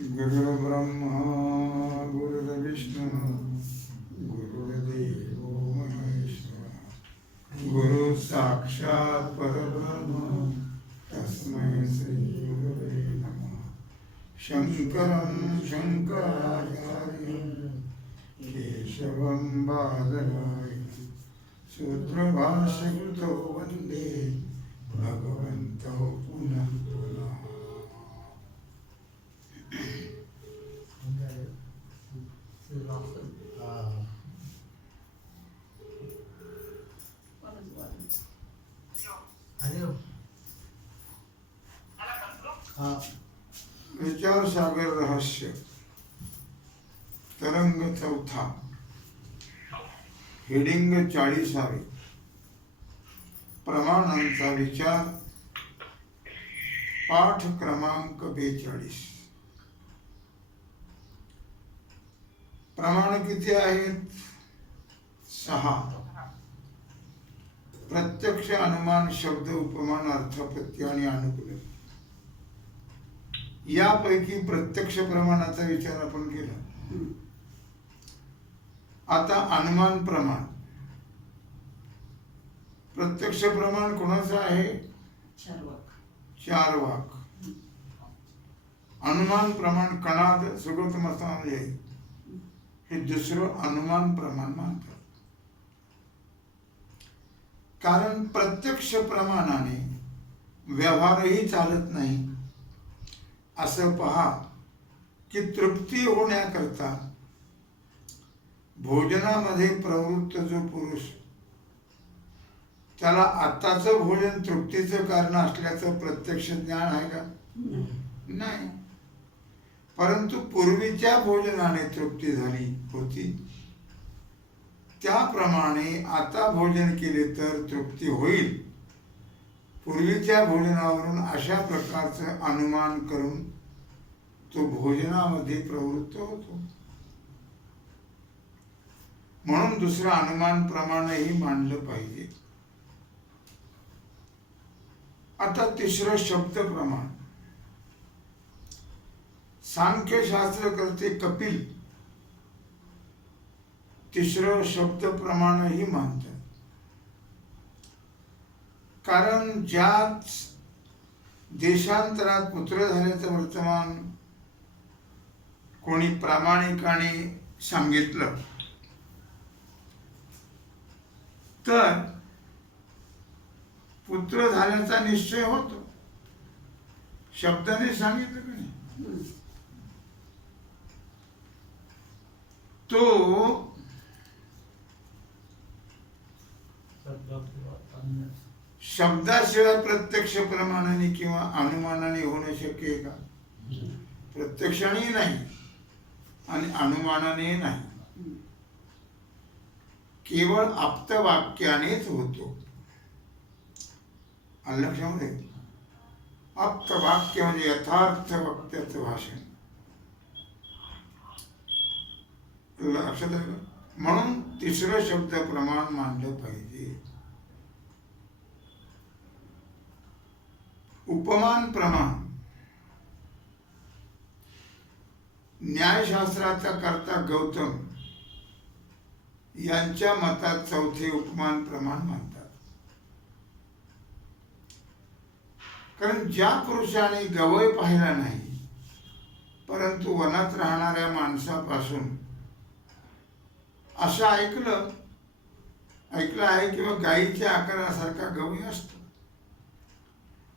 गुरुर्ब्रह्मा गुरुर्विष्णू गुरुर्देवो महेश्वरा गुरु साक्षात परब्रह्म तस्मै श्री गुरुवे नमः। शंकरं शंकराचार्यं केशवं बादरायणं सूत्रभाष्यकृतो वन्दे भगवन्तौ पुनः पुनः। विचार सागर रहस्य तरंग चौथा हेडिंग 40 प्रमाणांचा विचार पाठ क्रमांक 42। प्रमाण किती आहेत? 6। प्रत्यक्ष, अनुमान, शब्द, उपमान, अर्थापत्ती आणि अनुकूल। यापैकी प्रत्यक्ष प्रमाणाचा विचार आपण केला। आता अनुमान प्रमाण। प्रत्यक्ष प्रमाण कोणाचं आहे? 4 वाक। अनुमान प्रमाण कणाद सुगतमतामध्ये हे दुसरं अनुमान प्रमाण मानतात। कारण प्रत्यक्ष प्रमाणाने व्यवहारही चालत नाही। असं पहा की तृप्ती होण्याकरता भोजनामध्ये प्रवृत्त जो पुरुष, त्याला आताचं भोजन तृप्तीचं कारण असल्याचं प्रत्यक्ष ज्ञान आहे का? नाही। परंतु पूर्वीच्या भोजनाने तृप्ती झाली होती, त्याप्रमाणे आता भोजन केले तर तृप्ती होईल। पूर्वीच्या भोजनावरून अशा प्रकारचं अनुमान करून तो भोजनामध्ये प्रवृत्त होतो। म्हणून दुसरं अनुमान प्रमाणही मानलं पाहिजे। आता तिसरं शब्द प्रमाण। सांख्यशास्त्रकर्ते कपिल तिसरं शब्द प्रमाणही मानतात। कारण ज्याच देशांतरात पुत्र झाल्याचं वर्तमान कोणी प्रामाणिकाने सांगितलं तर पुत्र झाल्याचा निश्चय होतो। शब्दाने सांगितलं की नाही? तो शब्दाशिवाय प्रत्यक्ष प्रमाणाने किंवा अनुमानाने होणं शक्य आहे का? प्रत्यक्षाने नाही आणि अनुमानाने नाही, केवळ आप्तवाक्यानेच होतो। लक्षामध्ये आप्तवाक्य म्हणजे यथार्थ वक्त्याचं भाषण। लक्षात आलं? म्हणून तिसरं शब्द प्रमाण मानलं पाहिजे। उपमान प्रमाण। न्यायशास्त्राचा कर्ता गौतम यांच्या मतात चौथे उपमान प्रमाण मानतात। कारण ज्या पुरुषाने गवय पाहिला नाही परंतु वनात राहणाऱ्या माणसापासून असं ऐकलं आहे किंवा गायीच्या आकारासारखा गवय असतो,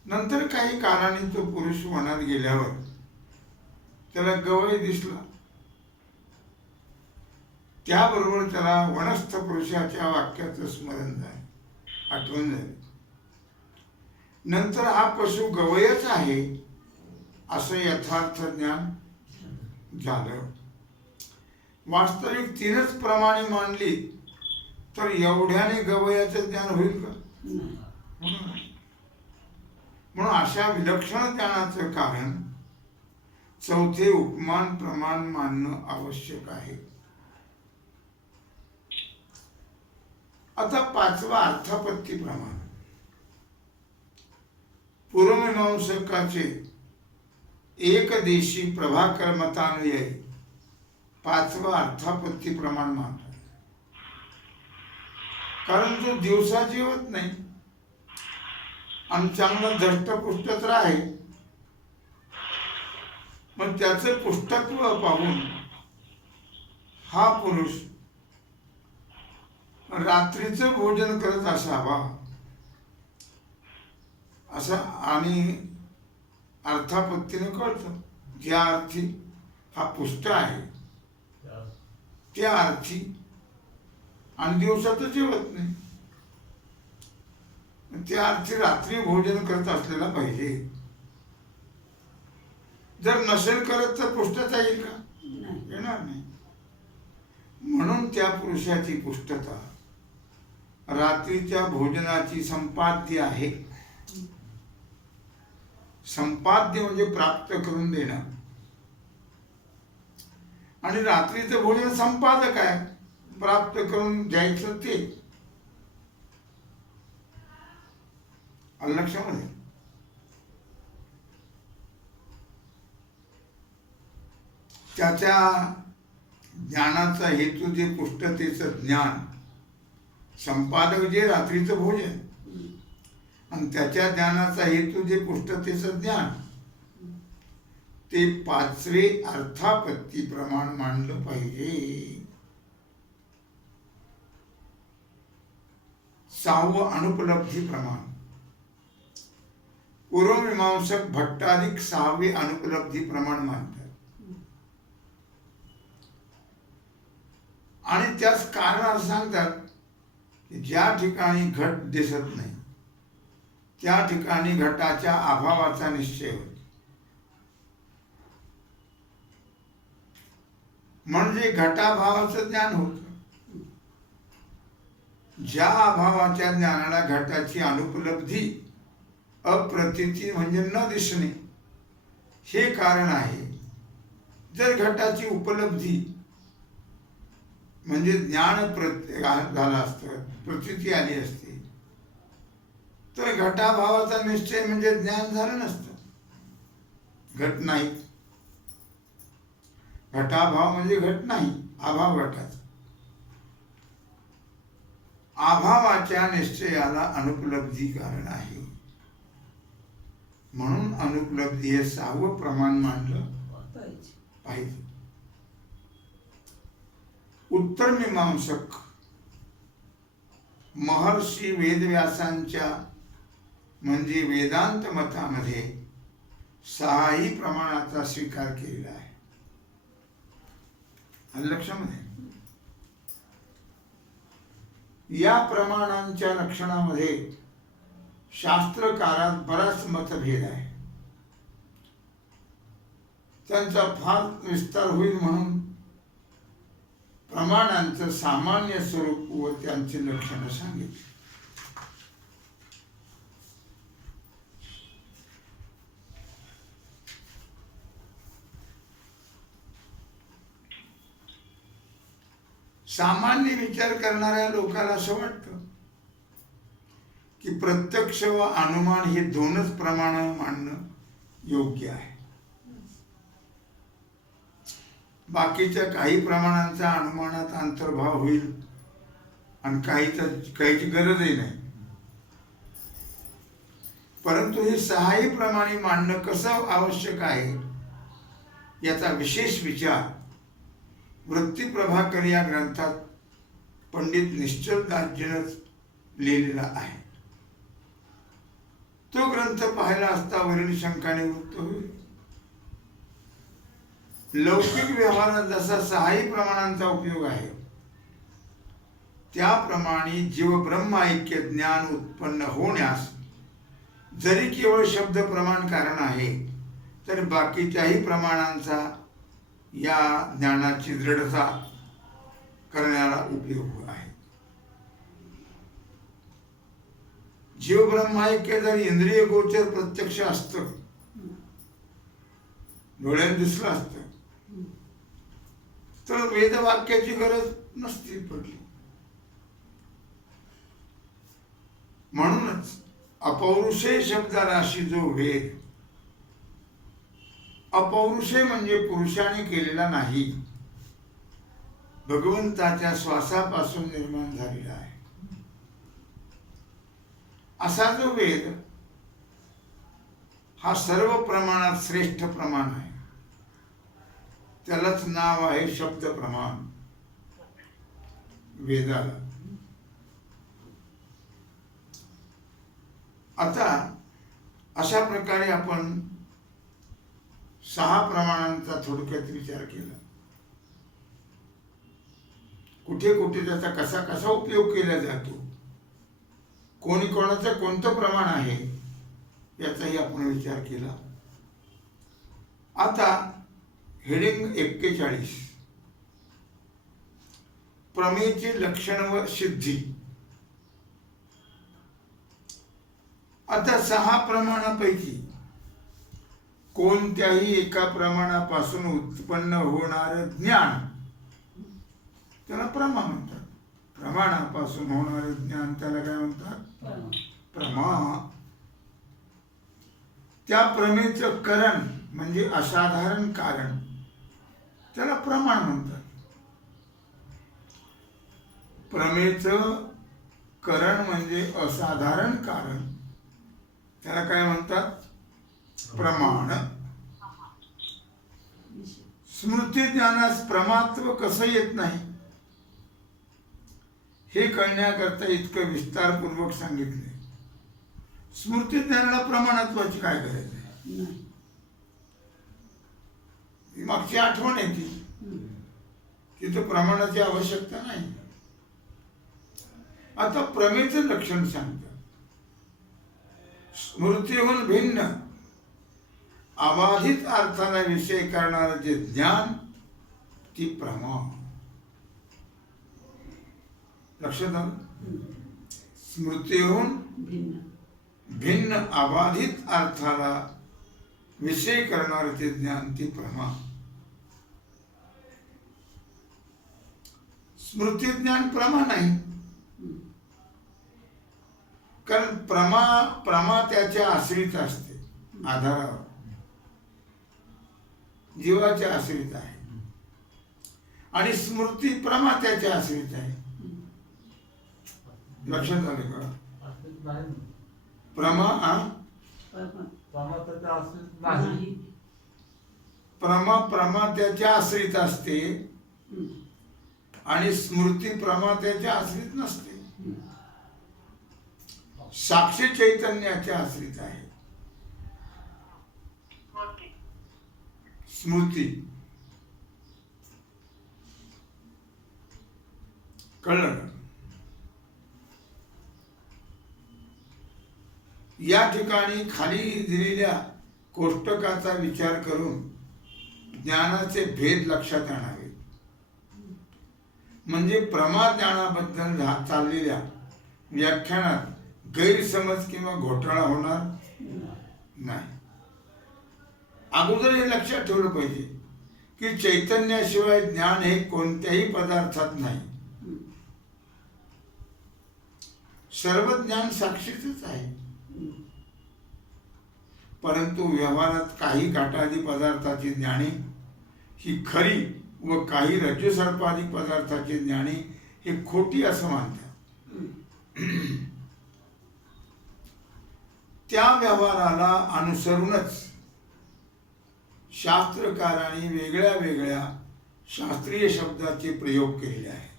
नंतर काही काळाने तो पुरुष वनात गेल्यावर त्याला गवय दिसला, त्याबरोबर त्याला वनस्थ पुरुषाच्या वाक्याचं स्मरण झालं, आठवण झाली। नंतर हा पशु गवयच आहे असं यथार्थ ज्ञान झालं। वास्तविक 3च प्रमाणे मानली तर एवढ्याने गवयाचं ज्ञान होईल का? म्हणून अशा विलक्षण ज्ञानाचं कारण चौथे उपमान प्रमाण मानणं आवश्यक आहे। आता 5वा अर्थापत्ती प्रमाण। पूर्वमीमांसकाचे एक देशी प्रभाकर मतानुयायी पाचवं अर्थापत्ती प्रमाण मानतात. कारण जो दिवसा जेवत नाही आणि चांगला धष्टपुष्ट तर आहे, मग त्याचं पुष्टत्व पाहून हा पुरुष रात्रीचं भोजन करत असावा असं आणि अर्थापत्तीने कळतं. ज्या अर्थी हा पुष्ट आहे त्या अर्थी, आणि दिवसात जेवत नाही त्या अर्थी रात्री भोजन करत असलेला पाहिजे. जर नसेल करत तर पुष्टता येईल का? येणार नाही. म्हणून त्या पुरुषाची पुष्टता रात्रीच्या भोजनाची संपाद्य आहे. संपाद्य म्हणजे प्राप्त करून देणं, आणि रात्रीचं भोजन संपादक आहे, प्राप्त करून द्यायचं ते. लक्षामध्ये त्याच्या ज्ञानाचा हेतू जे पुष्टतेचं ज्ञान, संपादक जे रात्रीचं भोजन, आणि त्याच्या ज्ञानाचा हेतू जे पुष्टतेचं ज्ञान, ते पाचवे अर्थापत्ती प्रमाण मानलं पाहिजे. सहावं अनुपलब्धी प्रमाण. पूर्वमीमांसक भट्टादिक सहावे अनुपलब्धी प्रमाण मानतात, आणि त्याच कारण असं सांगतात की ज्या ठिकाणी घट दिसत नाही त्या ठिकाणी घटाच्या अभावाचा निश्चय होतो. म्हणजे घटाभावाचं ज्ञान होत. ज्या अभावाच्या ज्ञानाला घटाची अनुपलब्धी, अप्रतीती म्हणजे न दिसणे हे कारण आहे. जर घटाची उपलब्धी म्हणजे ज्ञान झालं असतं, प्रतीती आली असती, तर घटाभावाचा निश्चय म्हणजे ज्ञान झालं नसतं. घट नाही, घटाभाव म्हणजे घट नाही, अभाव घटाचा. अभावाच्या निश्चयाला अनुपलब्धी कारण आहे. म्हणून अनुपलब्धी हे सहावं प्रमाण मानलं पाहिजे. उत्तर मीमांसक महर्षी वेदव्यासांच्या म्हणजे वेदांत मतामध्ये सहाही प्रमाणाचा स्वीकार केलेला आहे. लक्षामध्ये या प्रमाणांच्या लक्षणामध्ये शास्त्रकारात बराच मतभेद आहे. त्यांचा फार विस्तार होईल म्हणून प्रमाणांचं सामान्य स्वरूप व त्यांची लक्षणं सांगितली. सामान्य विचार करणाऱ्या लोकांना असं वाटतं की प्रत्यक्ष व अनुमान हे दोनच प्रमाण मानणं योग्य आहे. बाकीच्या काही प्रमाणांचा अनुमानात अंतर्भाव होईल आणि काहीची गरजही नाही. परंतु हे सहाही प्रमाणे मानणं कसं आवश्यक आहे याचा विशेष विचार वृत्ती प्रभाकर या ग्रंथात पंडित निश्चलदासजीनंच लिहिलेला आहे. तो ग्रंथ पाहायला असता वरील शंका निवृत्त होईल. लौकिक व्यवहारात जसा सहाही प्रमाणांचा उपयोग आहे त्याप्रमाणे जीव ब्रह्म ऐक्य ज्ञान उत्पन्न होण्यास जरी केवळ शब्द प्रमाण कारण आहे, तर बाकीच्याही प्रमाणांचा या ज्ञानाची दृढता करण्याला उपयोग आहे. जीव ब्रह्म ऐक्य जर इंद्रिय गोचर प्रत्यक्ष असतं, डोळ्यात दिसलं असतं, तर वेदवाक्याची गरज नसती पडली. म्हणूनच अपौरुषे शब्दराशी जो वेद अपौरुषे म्हणजे पुरुषाने केलेला नाही, भगवंताच्या श्वासापासून निर्माण झालेला आहे. असा जो वेद हा सर्व प्रमाणात श्रेष्ठ प्रमाण आहे, त्यालाच नाव आहे शब्द प्रमाण वेदाला. आता अशा प्रकारे आपण 6 प्रमाणांचा थोडक्यात विचार केला. कुठे कुठे त्याचा कसा कसा उपयोग केला जातो, कोणी कोणाचं कोणतं प्रमाण आहे याचाही आपण विचार केला. आता हेडिंग 41, प्रमेयचे लक्षण व सिद्धी. आता 6 प्रमाणापैकी कोणत्याही एका प्रमाणापासून उत्पन्न होणारे ज्ञान त्याला प्रमा म्हणतात. प्रमाणापासून होणारे ज्ञान त्याला काय म्हणतात? प्रमा. त्या प्रमेयचं करण म्हणजे असाधारण कारण त्याला प्रमाण म्हणतात. प्रमेयचं करण म्हणजे असाधारण कारण त्याला काय म्हणतात? प्रमाण. स्मृती ज्ञानास प्रमात्व कसं येत नाही हे कळण्याकरता इतकं विस्तारपूर्वक सांगितले. स्मृती ज्ञानाला प्रमाणत्वाची काय गरज आहे? मागची आठवण येते, तिथं प्रमाणाची आवश्यकता नाही. आता प्रमेयचं लक्षण सांगतात. स्मृतीहून भिन्न अबाधित अर्थाला विषय करणारं जे ज्ञान ती प्रमा. लक्षात आलं? स्मृतीहून भिन्न अबाधित अर्थाला विषय करणारं ते ज्ञान ती प्रमा. स्मृती ज्ञान प्रमा नाही, कारण प्रमा त्याच्या आश्रित असते, आधारावर जीवाच्या आश्रित आहे, आणि स्मृती प्रमा त्याच्या आश्रित आहे. लक्षात आले का? प्रमा त्याच्या आश्रित असते आणि स्मृती प्रमा त्याच्या आश्रित नसते. साक्षी चैतन्याच्या आश्रित आहे स्मृती. कळलं का? या ठिकाणी खाली दिलेल्या कोष्टकाचा विचार करून ज्ञानाचे भेद लक्षात आणावे. म्हणजे प्रमा ज्ञानाबद्दल चाललेल्या व्याख्यानात गैरसमज किंवा घोटाळा होणार नाही. अगोदर हे लक्षात ठेवलं पाहिजे की चैतन्याशिवाय ज्ञान हे कोणत्याही पदार्थात नाही. सर्व ज्ञान साक्षीच आहे, परंतु व्यवहारात काही घटादी पदार्थाची ज्ञाने ही खरी व काही रज्जू पदार्थाची ज्ञाने ही खोटी असं मानतात. त्या व्यवहाराला अनुसरूनच शास्त्रकारांनी वेगळ्या वेगळ्या शास्त्रीय शब्दाचे प्रयोग केले आहेत.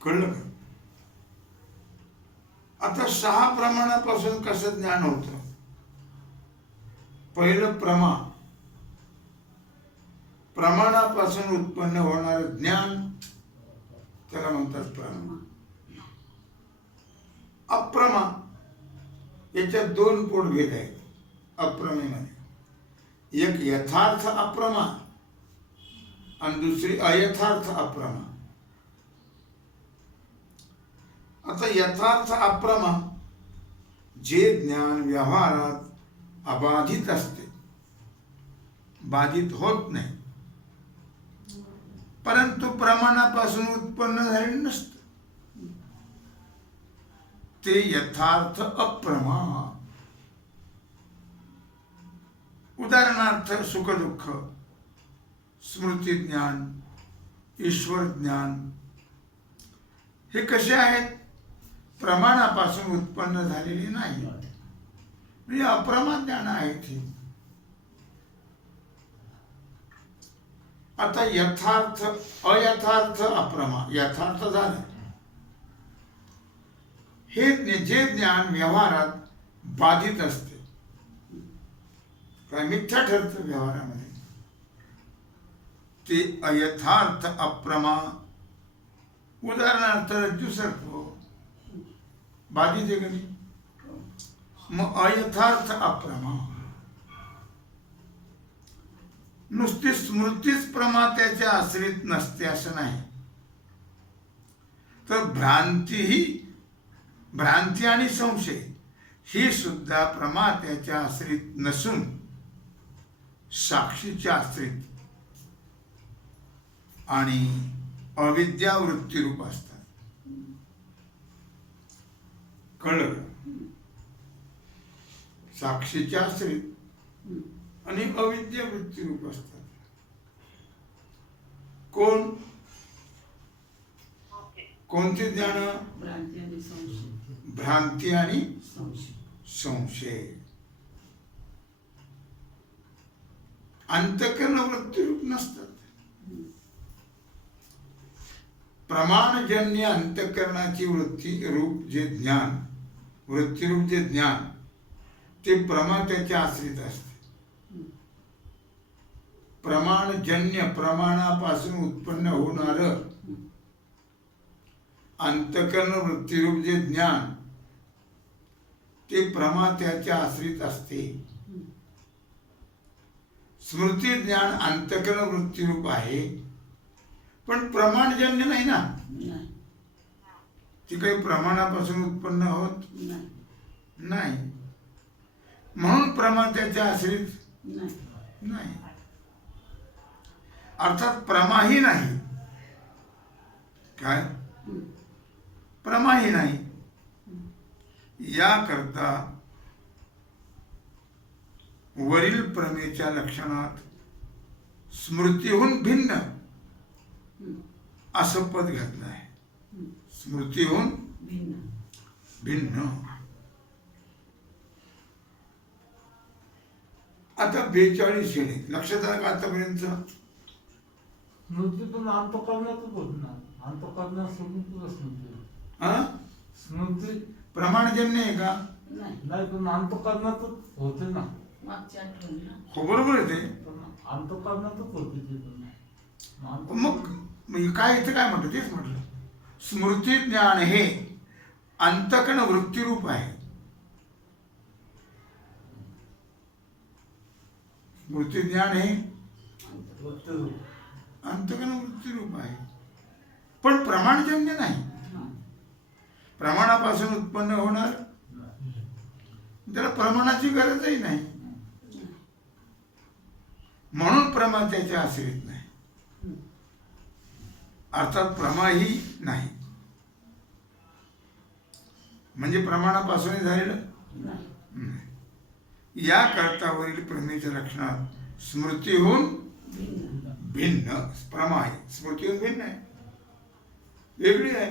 कळलं का? आता 6 प्रमाणापासून कसं ज्ञान होतं? पहिलं प्रमा. प्रमाणापासून उत्पन्न होणारे ज्ञान त्याला म्हणतात प्रमा. अप्रमा याच्यात 2 पोटभेद आहेत अप्रमेमध्ये. एक यथार्थ अप्रमा आणि दुसरी अयथार्थ अप्रमा. आता यथार्थ अप्रमा जे ज्ञान व्यवहारात अबाधित असते, बाधित होत नाही, परंतु प्रमाणापासून उत्पन्न झाले नसते, ते यथार्थ अप्रमा. उदाहरणार्थ सुखदुःख, स्मृती ज्ञान, ईश्वर ज्ञान हे कसे आहेत? प्रमाणापासून उत्पन्न झालेले नाही, म्हणजे अप्रमा ज्ञान आहेत ही. आता यथार्थ अयथार्थ अप्रमा. यथार्थ झालं हे जे ज्ञान व्यवहारात बाधित असते, काय मिथ्या ठरतं व्यवहारामध्ये, ते अयथार्थ अप्रमा. उदाहरणार्थ रज्जू सर्प बाधित आहे कधी? मग अयथार्थ अप्रमा. नुसती स्मृतीच प्रमा त्याच्या आश्रित नसते असं नाही, तर भ्रांती आणि संशय ही सुद्धा प्रमात्याच्या आश्रित नसून साक्षीच्या आश्रित आणि अविद्या वृत्तीरूप असतात. कळलं? साक्षीच्या आश्रित आणि अविद्या वृत्तीरूप असतात. कोणते ज्ञान? भ्रांती आणि संशय. अंतःकरण वृत्तीरूप नसतात. प्रमाणजन्य अंतःकरणाची वृत्तीरूप जे ज्ञान, वृत्तीरूप जे ज्ञान, ते प्रमात्याच्या आश्रित असते. प्रमाणजन्य प्रमाणापासून उत्पन्न होणार अंतःकरण वृत्तीरूप जे ज्ञान, ते प्रमात्याच्या आश्रित असते. स्मृती ज्ञान अंतःकरण वृत्तीरूप आहे, पण प्रमाणजन्य नाही ना. ती काही प्रमाणापासून उत्पन्न होत नाही, म्हणून प्रमात्याच्या आश्रित नाही. अर्थात प्रमाही नाही. काय? प्रमाही नाही. याकरता वरील प्रमेच्या लक्षणात स्मृतीहून भिन्न असं पद घातलं आहे. स्मृतीहून भिन्न. आता 42 येणे लक्षात आलं का आतापर्यंत? स्मृती पण अंतःकरणातच होत ना. अंतःकरणात सोडून तुला स्मृती प्रमाणजन्य आहे का? नाही, पण अंतःकरणातच होते ना. हो बरोबर आहे ते. अंतःकरणातच होते ते. मग काय इथं काय म्हटलं? तेच म्हटलं स्मृती ज्ञान हे अंतःकरण वृत्तीरूप आहे. स्मृती ज्ञान हे अंतःकरण वृत्तीरूप आहे, पण प्रमाणजन्य नाही. प्रमाणापासून उत्पन्न होणार, त्याला प्रमाणाची गरजही नाही, म्हणून प्रमा त्याच्या आश्रित नाही. अर्थात प्रमाही नाही, म्हणजे प्रमाणापासून झालेलं नाही. या करता वरील प्रमेच्या लक्षणात स्मृतीहून भिन्न प्रमा आहे. स्मृतीहून भिन्न आहे, वेगळी आहे,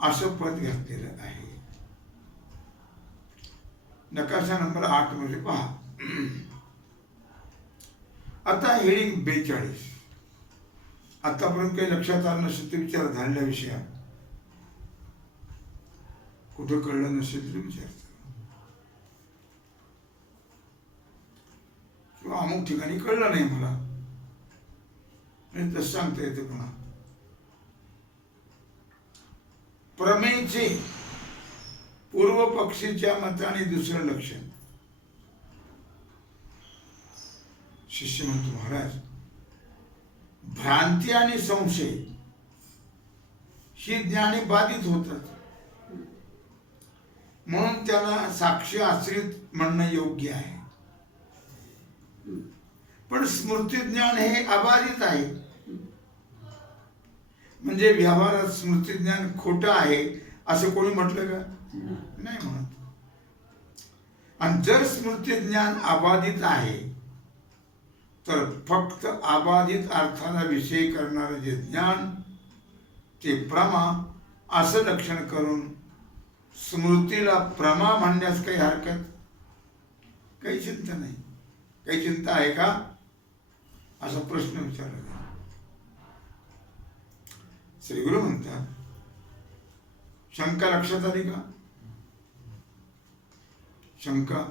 असं पद घातलेलं आहे. नकाशा नंबर 8 मध्ये पहा. आता हेडिंग 42. आतापर्यंत काही लक्षात आलं नसेल तर विचार झालेल्या विषयात कुठं कळलं नसेल तरी विचारतो, किंवा अमुक ठिकाणी कळलं नाही मला, तसं सांगता येते. पुन्हा प्रमेयचे पूर्व पक्षीच्या मताने दुसरं लक्षण. शिष्य म्हणतो, महाराज भ्रांती आणि संशय ही ज्ञाने बाधित होतात, म्हणून त्याला साक्षी आश्रित म्हणणं योग्य आहे. पण स्मृती ज्ञान हे अबाधित आहे, म्हणजे व्यवहारात स्मृती ज्ञान खोटं आहे असं कोणी म्हटलं का? नाही म्हणत. आणि जर स्मृती ज्ञान अबाधित आहे तर फक्त अबाधित अर्थाला विषय करणारे जे ज्ञान ते प्रमा असं लक्षण करून स्मृतीला प्रमा म्हणण्यास काही हरकत, काही चिंता नाही. काही चिंता आहे का असा प्रश्न विचारला. श्रीगुरु म्हणतात, शंका लक्षात आली का? शंका.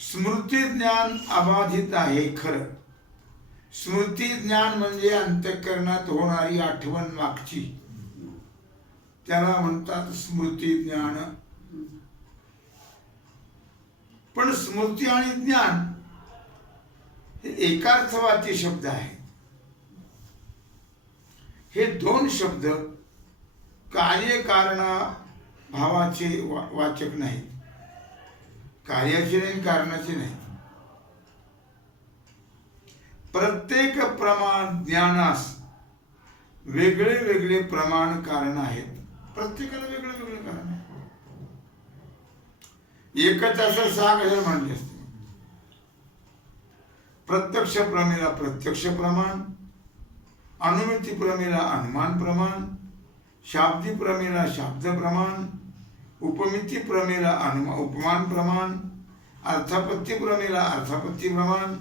स्मृती ज्ञान अबाधित आहे खरं. स्मृती ज्ञान म्हणजे अंतःकरणात होणारी आठवण मागची, त्याला म्हणतात स्मृती ज्ञान. पण स्मृती आणि ज्ञान हे एकार्थवाची शब्द आहेत. हे दोन शब्द कार्यकारण भावाचे वाचक नाहीत, कार्याचे नाही, कारणाचे नाही. प्रत्येक प्रमाण ज्ञानास वेगळे वेगळे प्रमाण कारण आहेत. प्रत्येकाला वेगळं वेगळं कारण आहे. एकच असं 6 कशाला मांडले असते. प्रत्यक्ष प्रमेला प्रत्यक्ष प्रमाण, अनुमिती प्रमेला अनुमान प्रमाण, शाब्दी प्रमेला शाब्द प्रमाण, उपमिती प्रमेला उपमान प्रमाण, अर्थापत्ती प्रमेला अर्थापत्ती प्रमाण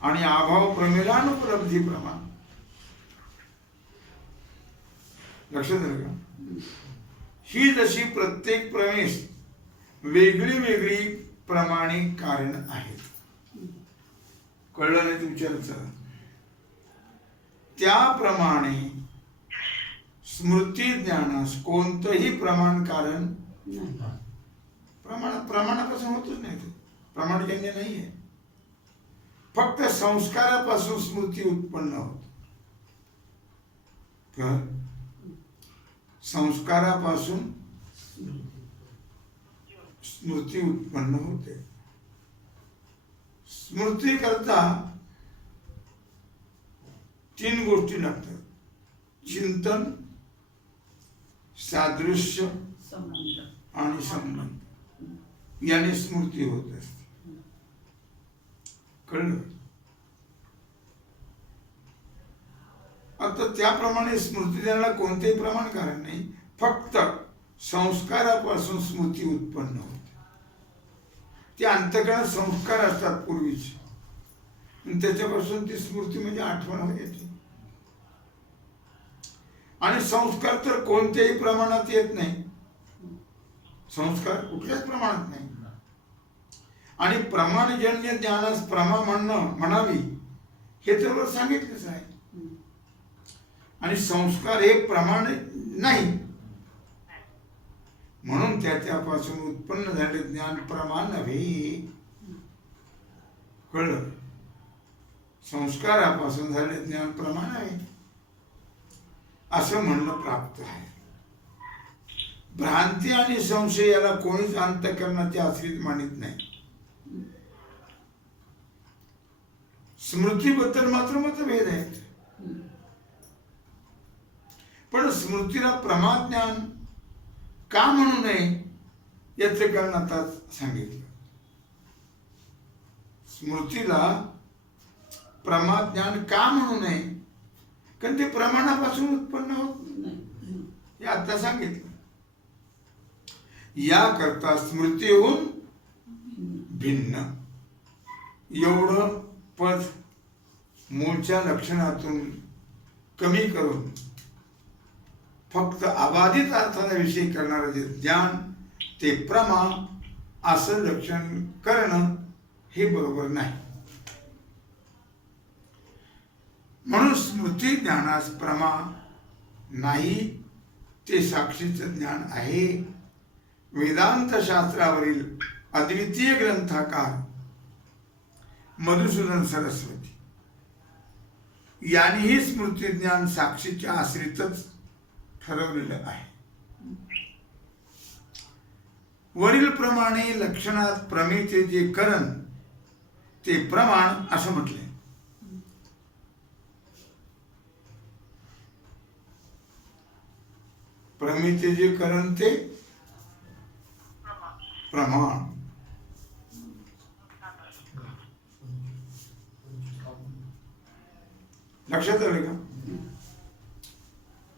आणि अभाव प्रमेला अनुपलब्धी प्रमाण. लक्षात आलं का? ही जशी प्रत्येक प्रमेश वेगळी वेगळी प्रमाणिक कारण आहेत. कळलं नाही तुमच्या? त्याप्रमाणे स्मृती ज्ञानास कोणतंही प्रमाण कारण प्रमाणापासून होतच नाही. ते प्रमाणजन्य नाहीये. फक्त संस्कारापासून स्मृती उत्पन्न होते. संस्कारापासून स्मृती उत्पन्न होते. स्मृती करता 3 गोष्टी लागतात: चिंतन, सादृश्य आणि संबंध. याने स्मृती होत असते. कळलं? आता त्याप्रमाणे स्मृती द्यायला कोणतेही प्रमाण कारण नाही. फक्त संस्कारापासून स्मृती उत्पन्न होते. ते अंतःकरणात संस्कार असतात पूर्वीचे, त्याच्यापासून ती स्मृती म्हणजे आठवण येते. आणि संस्कार तर कोणत्याही प्रमाणात येत नाही. संस्कार कुठल्याच प्रमाणात नाही. आणि प्रमाणजन्य ज्ञानास प्रमा म्हणावी हे तर सांगितलंच आहे. आणि संस्कार हे प्रमाण नाही, म्हणून त्याच्यापासून उत्पन्न झाले ज्ञान प्रमाण नव्हे. कळलं? संस्कारापासून झाले ज्ञान प्रमाण आहे असं म्हणणं प्राप्त आहे. भ्रांती आणि संशय याला कोणीच अंतःकरणाचे आश्रित मानित नाही. स्मृतीबद्दल मात्र मतभेद आहेत. पण स्मृतीला प्रमाज्ञान का म्हणू नये याचे कारण आता सांगितलं. स्मृतीला प्रमाज्ञान का म्हणू नये? कारण ते प्रमाणापासून उत्पन्न होत नाही, हे आता सांगितलं. याकरता स्मृतीहून भिन्न एवढं पद मूळच्या लक्षणातून कमी करून फक्त अबाधित अर्थाने विषय करणारे जे ज्ञान ते प्रमा असं लक्षण करणं हे बरोबर नाही. म्हणून स्मृती ज्ञानास प्रमा नाही, ते साक्षीचं ज्ञान आहे. वेदांत शास्त्रावरील अद्वितीय ग्रंथकार मधुसूदन सरस्वती यांनीही स्मृती ज्ञान साक्षीच्या आश्रितच ठरवलेलं आहे. वरील प्रमाणे लक्षणात प्रमेचे जे करण ते प्रमाण असं म्हटले. प्रमेचे जे करण ते प्रमाण. लक्षात आले का?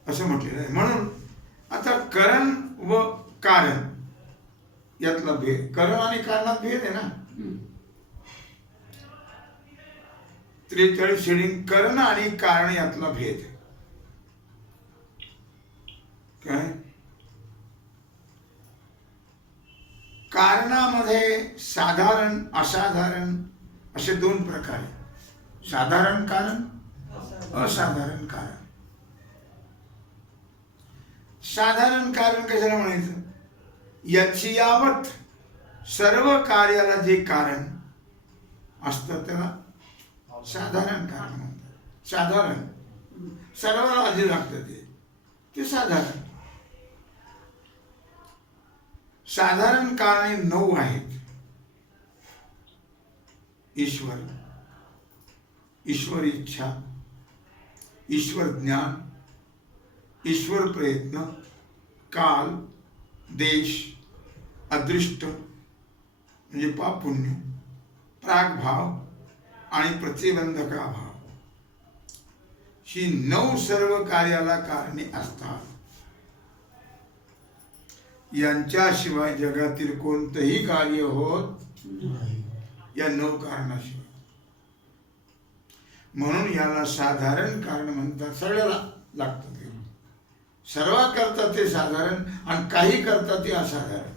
असं म्हटलेलं आहे. म्हणून आता करण व कारण यातला भेद, करण आणि कारणात भेद आहे ना. 43 हेडिंग करण आणि कारण यातला भेद काय? कारणामध्ये साधारण असाधारण असे दोन प्रकार आहेत. साधारण कारण, असाधारण कारण. साधारण कारण कशाला म्हणायचं? याची यावत सर्व कार्याला जे कारण असतं त्याला साधारण कारण म्हणतात. साधारण सर्वाला आधी लागतं ते साधारण. साधारण कारणे 9 आहेत. ईश्वर, ईश्वर इच्छा, ईश्वर ज्ञान, ईश्वर प्रयत्न, काल, देश, अदृष्ट म्हणजे पाप पुण्य, प्रागभाव आणि प्रतिबंधकाभाव. ही 9 सर्व कार्याला कारणे असतात. यांच्याशिवाय जगातील कोणतंही कार्य होत या 9 कारणाशिवाय. म्हणून याला साधारण कारण म्हणतात. सगळ्याला लागतं ते. सर्व करतात ते साधारण आणि काही करतात ते असाधारण.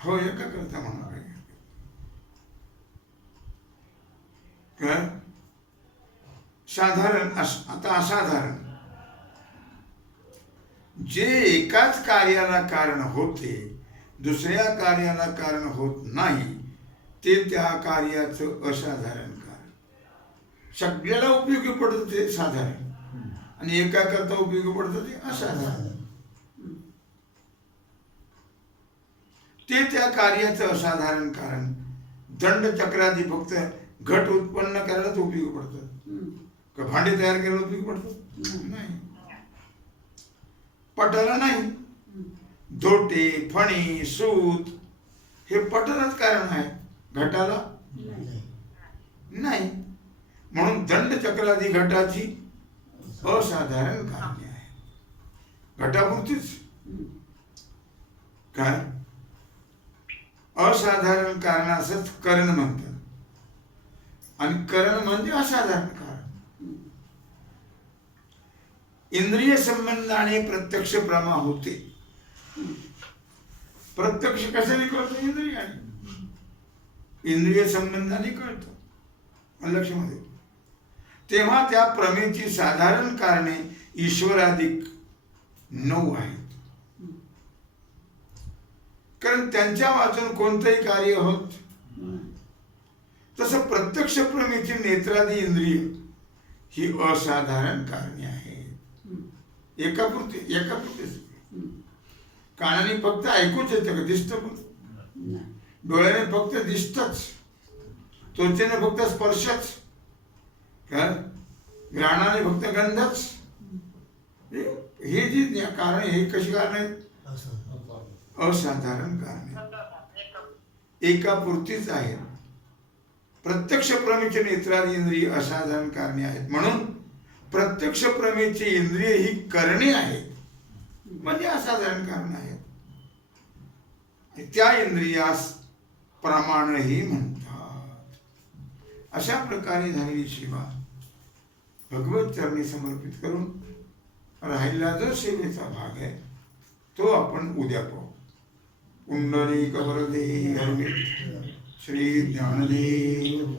हो, एका करता म्हणा काय साधारण. आता असाधारण जे एकाच कार्याला कारण होते दुसऱ्या कार्याला कारण होत नाही ते त्या कार्याचं असाधारण कारण. सगळ्याला उपयोगी पडतं ते साधारण आणि एका करता उपयोगी पडतं ते असाधारण. ते त्या कार्याचं असाधारण कारण. दंड चक्रादी फक्त घट उत्पन्न करायलाच उपयोगी पडतात का भांडे तयार करायला उपयोगी पडतात? नाही. पटाला नाही. धोटे, फणी, सूत हे पटालाच कारण आहे, घटाला नाही. म्हणून दंड चक्रादी घटाची असाधारण कारणे आहे. घटापुरतीच काय असाधारण कारणासच करण म्हणतात आणि करण म्हणजे असाधारण कारण. इंद्रिय संबंधाने प्रत्यक्ष प्रमा होते. प्रत्यक्ष कशाने कळतो? इंद्रियाने. इंद्रिय संबंधाने कळतो लक्षामध्ये. तेव्हा त्या प्रमेची साधारण कारणे ईश्वराधिक 9 आहेत. कारण त्यांच्या वाचून कोणतंही कार्य होत. तसं प्रत्यक्ष प्रमेची नेत्रादी इंद्रिय ही असाधारण कारणे आहेत. एकापुरतीच. कानाने फक्त ऐकूच येतं का? दिसतं पण. डोळ्याने फक्त दिसतच. त्वचेने फक्त स्पर्शच. घ्राणाने फक्त गंधच. हे जी कारण हे कशी कारण आहेत? असाधारण कारणे एकापुरतीच आहेत. प्रत्यक्ष प्रमेचे नेत्रादी इंद्रिय असाधारण कारणे आहेत. म्हणून प्रत्यक्ष प्रमेचे इंद्रिय ही करणे आहेत म्हणजे असाधारण कारण आहेत. त्या इंद्रियास प्रमाणही म्हणतात. अशा प्रकारे झालेली सेवा भगवत चरणी समर्पित करून राहिला जो सेवेचा भाग आहे तो आपण उद्या पाहू. पुंडलिक वरदे हरविठ्ठल श्री ज्ञानदेव